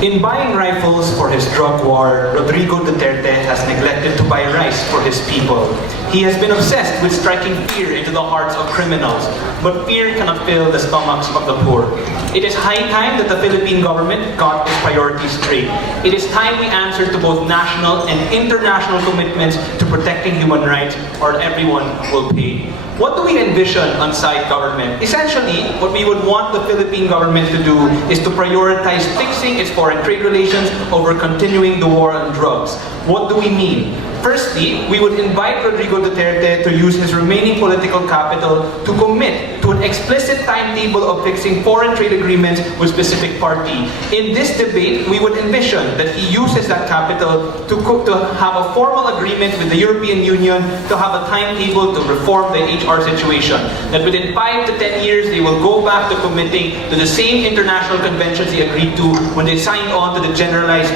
In buying rifles for his drug war, Rodrigo Duterte has neglected to buy rice for his people. He has been obsessed with striking fear into the hearts of criminals, but fear cannot fill the stomachs of the poor. It is high time that the Philippine government got its priorities straight. It is time we answer to both national and international commitments to protecting human rights, or everyone will pay. What do we envision on side government? Essentially, what we would want the Philippine government to do is to prioritize fixing its foreign trade relations over continuing the war on drugs. What do we mean? Firstly, we would invite Rodrigo Duterte to use his remaining political capital to commit to an explicit timetable of fixing foreign trade agreements with specific party. In this debate, we would envision that he uses that capital to have a formal agreement with the European Union to have a timetable to reform the HR situation. That within 5 to 10 years, they will go back to committing to the same international conventions they agreed to when they signed on to the generalized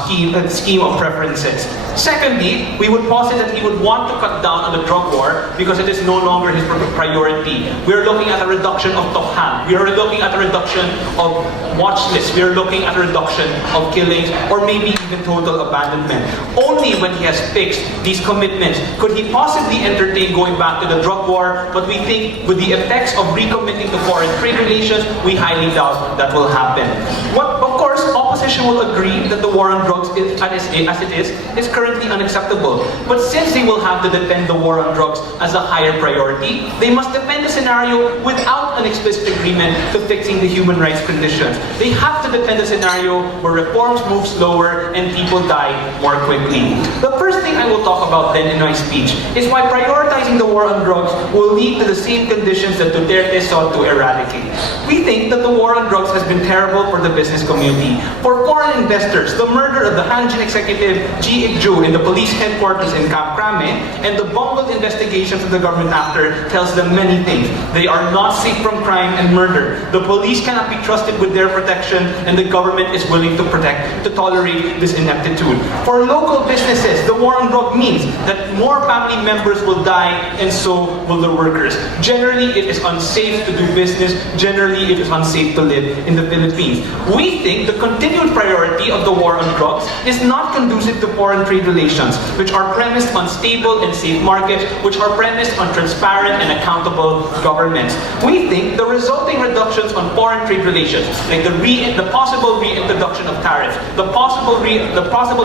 scheme of preferences. Secondly, we would posit that he would want to cut down on the drug war because it is no longer his priority. We are looking at a reduction of tokhang. We are looking at a reduction of watch lists. We are looking at a reduction of killings, or maybe even total abandonment. Only when he has fixed these commitments could he possibly entertain going back to the drug war, but we think with the effects of recommitting to foreign trade relations, we highly doubt that will happen. Of course, opposition will agree that the war on drugs, as it is currently unacceptable. But since they will have to defend the war on drugs as a higher priority, they must defend the scenario without an explicit agreement to fixing the human rights conditions. They have to defend a scenario where reforms move slower and people die more quickly. The first thing I will talk about then in my speech is why prioritizing the war on drugs will lead to the same conditions that Duterte sought to eradicate. We think that the war on drugs has been terrible for the business community. For foreign investors, the murder of the Hanjin executive G. Igju in the police headquarters in Camp Crame and the bungled investigations of the government after tells them many things. They are not safe from crime and murder. The police cannot be trusted with their protection, and the government is willing to tolerate this ineptitude. For local businesses, the war on drugs means that more family members will die, and so will the workers. Generally, it is unsafe to do business. Generally, it is unsafe to live in the Philippines. We think the continued priority of the war on drugs is not conducive to foreign trade relations, which are premised on stable and safe markets, which are premised on transparent and accountable governments. We think the resulting reductions on foreign trade relations, like the possible reintroduction of tariffs, the possible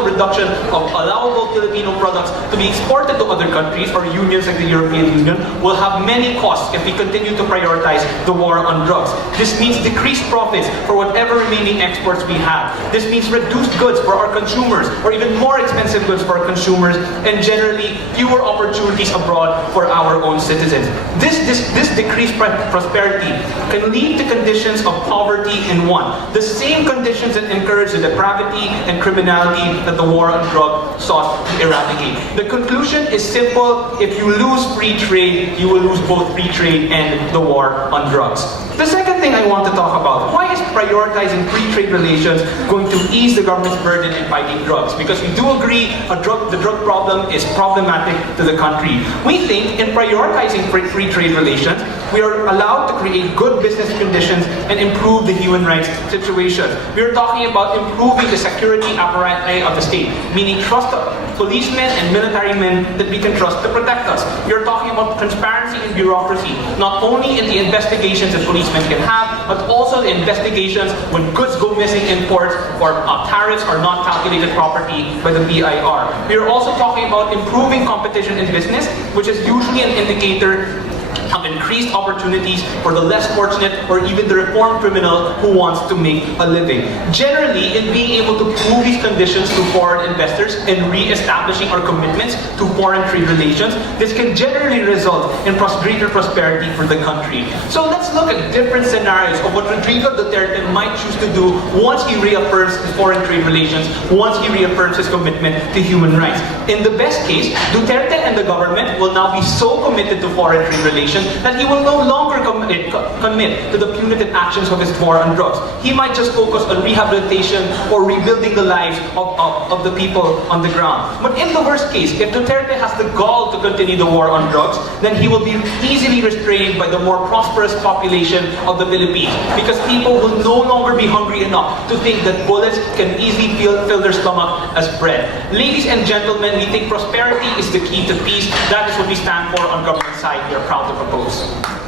reduction of allowable Filipino products to be exported to other countries or unions like the European Union, will have many costs if we continue to prioritize the war on drugs. This means decreased profits for whatever remaining exports we have. This means reduced goods for our consumers, or even more expensive goods for our consumers, and generally fewer opportunities abroad for our own citizens. This decreased prosperity can lead to conditions of poverty and want, the same conditions that encourage the depravity and criminality that the war on drugs sought to eradicate. The conclusion is simple: if you lose free trade, you will lose both free trade and the war on drugs. The second thing I want to talk about, why is prioritizing free trade relations going to ease the government's burden in fighting drugs? Because we do agree the drug problem is problematic to the country. We think in prioritizing free trade relations, we are allowed to create good business conditions and improve the human rights situation. We are talking about improving the security apparatus of the state, meaning trust policemen and military men that we can trust to protect us. We are talking about transparency and bureaucracy, not only in the investigations that policemen can have, but also the investigations when goods go missing in ports or tariffs are not calculated properly by the BIR. We are also talking about improving competition in business, which is usually an indicator of increased opportunities for the less fortunate or even the reformed criminal who wants to make a living. Generally, in being able to prove these conditions to foreign investors and re-establishing our commitments to foreign trade relations, this can generally result in greater prosperity for the country. So let's look at different scenarios of what Rodrigo Duterte might choose to do once he reaffirms his foreign trade relations, once he reaffirms his commitment to human rights. In the best case, Duterte and the government will now be so committed to foreign trade relations population that he will no longer commit to the punitive actions of his war on drugs. He might just focus on rehabilitation or rebuilding the lives of the people on the ground. But in the worst case, if Duterte has the gall to continue the war on drugs, then he will be easily restrained by the more prosperous population of the Philippines, because people will no longer be hungry enough to think that bullets can easily fill their stomach as bread. Ladies and gentlemen, we think prosperity is the key to peace. That is what we stand for on government side. We are proud to propose.